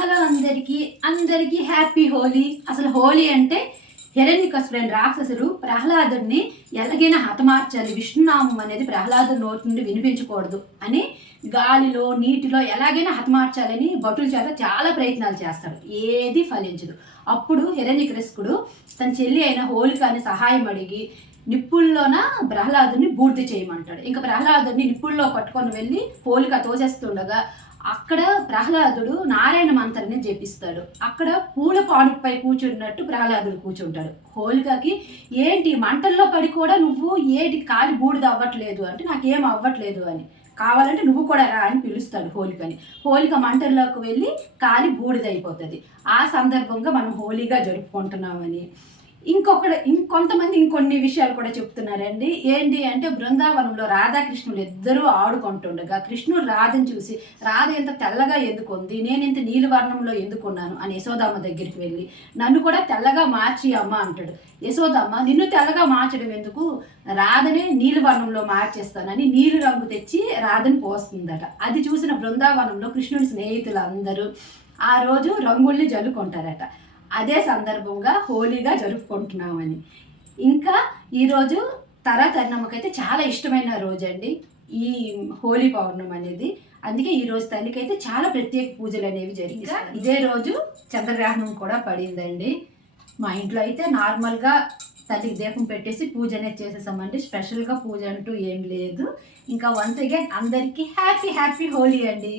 Hello అందరికీ happy Holi. అసలు హోలీ అంటే హిరణ్యకశిపుడైన రాక్షసుడు ప్రహ్లాదుడిని ఎలాగైనా హతమార్చాలి, విష్ణునామం అనేది ప్రహ్లాదుడి నోటి నుండి వినిపించకూడదు అని గాలిలో నీటిలో ఎలాగైనా హతమార్చాలని భటుల చేత చాలా ప్రయత్నాలు చేస్తాడు. ఏది ఫలించదు. అప్పుడు హిరణ్యకశిపుడు తన చెల్లి అయిన హోలికని సహాయం అడిగి నిప్పుల్లోన ప్రహ్లాదుని బూర్తి చేయమంటాడు. ఇంకా ప్రహ్లాదుని నిప్పుల్లో పట్టుకొని వెళ్ళి హోలిక తోసేస్తుండగా అక్కడ ప్రహ్లాదుడు నారాయణ మంత్రాన్ని జపిస్తాడు. అక్కడ పూల పానుపై కూర్చున్నట్టు ప్రహ్లాదుడు కూర్చుంటాడు. హోలికకి ఏంటి మంటల్లో పడి కూడా నువ్వు ఏటి కాలి బూడిద అవ్వట్లేదు అంటే నాకేం అవ్వట్లేదు అని, కావాలంటే నువ్వు కూడా రా అని పిలుస్తాడు హోలికని. హోలిక మంటల్లోకి వెళ్ళి కాలి బూడిదైపోతుంది. ఆ సందర్భంగా మనం హోలీగా జరుపుకుంటున్నామని ఇంకొంతమంది ఇంకొన్ని విషయాలు కూడా చెప్తున్నారండి. ఏంటి అంటే బృందావనంలో రాధాకృష్ణులు ఇద్దరూ ఆడుకుంటుండగా కృష్ణుడు రాధని చూసి రాధ ఎంత తెల్లగా ఎందుకుంది, నేను ఇంత నీలివర్ణంలో ఎందుకున్నాను అని యశోదమ్మ దగ్గరికి వెళ్ళి నన్ను కూడా తెల్లగా మార్చి అమ్మ అంటాడు. యశోదమ్మ నిన్ను తెల్లగా మార్చడం ఎందుకు, రాధనే నీలివర్ణంలో మార్చేస్తానని నీలి రంగు తెచ్చి రాధని పోస్తుందట. అది చూసిన బృందావనంలో కృష్ణుడి స్నేహితులు అందరూ ఆ రోజు రంగుల్ని జల్లుకుంటారట. అదే సందర్భంగా హోలీగా జరుపుకుంటున్నామని. ఇంకా ఈరోజు తరతరినమ్మకైతే చాలా ఇష్టమైన రోజు అండి ఈ హోలీ పౌర్ణమి అనేది. అందుకే ఈ రోజు తల్లికైతే చాలా ప్రత్యేక పూజలు అనేవి జరిగాయి. ఇదే రోజు చంద్రగ్రహణం కూడా పడిందండి. మా ఇంట్లో అయితే నార్మల్గా తల్లికి దీపం పెట్టేసి పూజ అనేది చేసేసామండి. స్పెషల్గా పూజ అంటూ ఏం లేదు. ఇంకా వన్స్ అగైన్ అందరికీ హ్యాపీ హోలీ అండి.